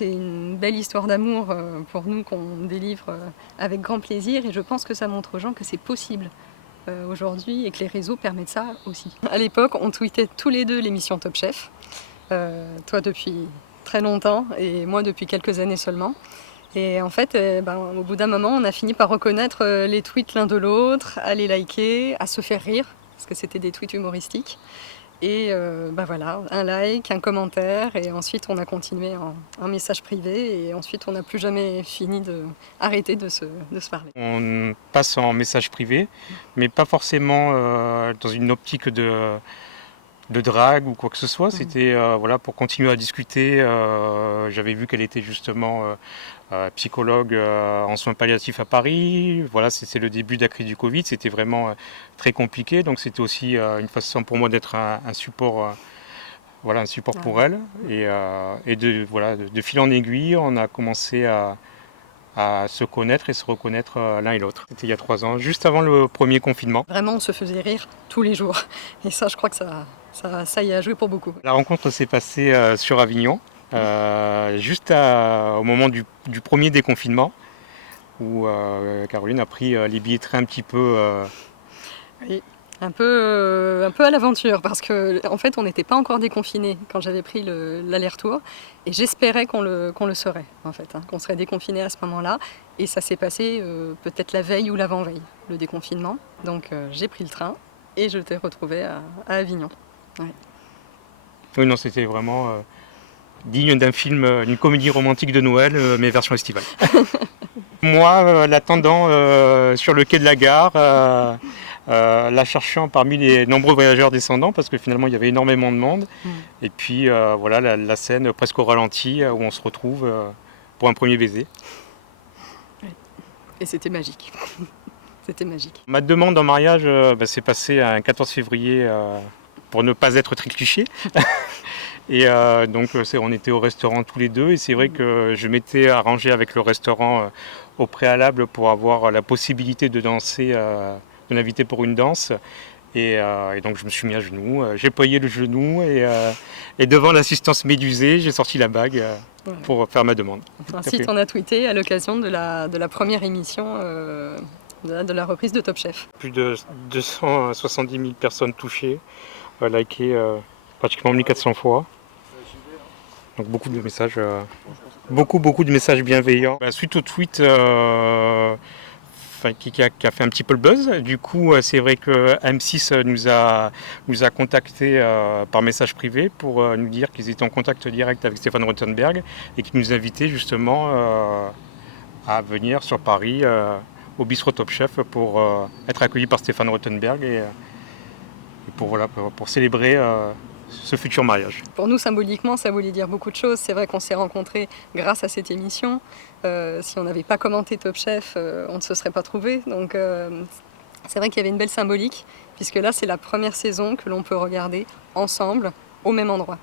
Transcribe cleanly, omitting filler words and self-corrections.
C'est une belle histoire d'amour pour nous qu'on délivre avec grand plaisir et je pense que ça montre aux gens que c'est possible aujourd'hui et que les réseaux permettent ça aussi. À l'époque, on tweetait tous les deux l'émission Top Chef, toi depuis très longtemps et moi depuis quelques années seulement. Et en fait, au bout d'un moment, on a fini par reconnaître les tweets l'un de l'autre, à les liker, à se faire rire, parce que c'était des tweets humoristiques. Et voilà, un like, un commentaire, et ensuite on a continué en message privé, et ensuite on n'a plus jamais arrêté de se parler. On passe en message privé, mais pas forcément dans une optique de drague ou quoi que ce soit. C'était pour continuer à discuter. J'avais vu qu'elle était justement psychologue en soins palliatifs à Paris. Voilà, c'est le début de la crise du Covid. C'était vraiment très compliqué. Donc c'était aussi une façon pour moi d'être un support. Un support pour elle. Et de fil en aiguille, on a commencé à se connaître et se reconnaître l'un et l'autre. C'était il y a 3 ans, juste avant le premier confinement. Vraiment, on se faisait rire tous les jours. Et ça, je crois que ça y a joué pour beaucoup. La rencontre s'est passée sur Avignon, juste au moment du premier déconfinement, où Caroline a pris les billets de train un petit peu... Oui. Un peu à l'aventure parce qu'en fait on n'était pas encore déconfinés quand j'avais pris l'aller-retour et j'espérais qu'on le serait en fait, qu'on serait déconfinés à ce moment-là et ça s'est passé peut-être la veille ou l'avant-veille, le déconfinement. Donc j'ai pris le train et je t'ai retrouvé à Avignon. Ouais. Oui, non, c'était vraiment digne d'un film, une comédie romantique de Noël, mais version estivale. Moi, l'attendant sur le quai de la gare, la cherchant parmi les nombreux voyageurs descendants, parce que finalement il y avait énormément de monde. Et puis la scène presque au ralenti où on se retrouve pour un premier baiser. Et c'était magique. C'était magique. Ma demande en mariage s'est passée un 14 février pour ne pas être très cliché. Et donc on était au restaurant tous les deux et c'est vrai que je m'étais arrangé avec le restaurant au préalable pour avoir la possibilité de danser, de l'inviter pour une danse. Et donc je me suis mis à genoux, j'ai ployé le genou et devant l'assistance médusée, j'ai sorti la bague pour faire ma demande. Ensuite on a tweeté à l'occasion de la première émission de la reprise de Top Chef. Plus de 270 000 personnes touchées, likées pratiquement 1400 fois. Donc beaucoup de messages, beaucoup de messages bienveillants. Suite au tweet qui a fait un petit peu le buzz, du coup c'est vrai que M6 nous a contactés par message privé pour nous dire qu'ils étaient en contact direct avec Stéphane Rothenberg et qu'ils nous invitaient justement à venir sur Paris au bistrot Top Chef pour être accueillis par Stéphane Rothenberg et pour célébrer ce futur mariage. Pour nous, symboliquement, ça voulait dire beaucoup de choses. C'est vrai qu'on s'est rencontrés grâce à cette émission. Si on n'avait pas commenté Top Chef, on ne se serait pas trouvés. Donc c'est vrai qu'il y avait une belle symbolique, puisque là, c'est la première saison que l'on peut regarder ensemble, au même endroit.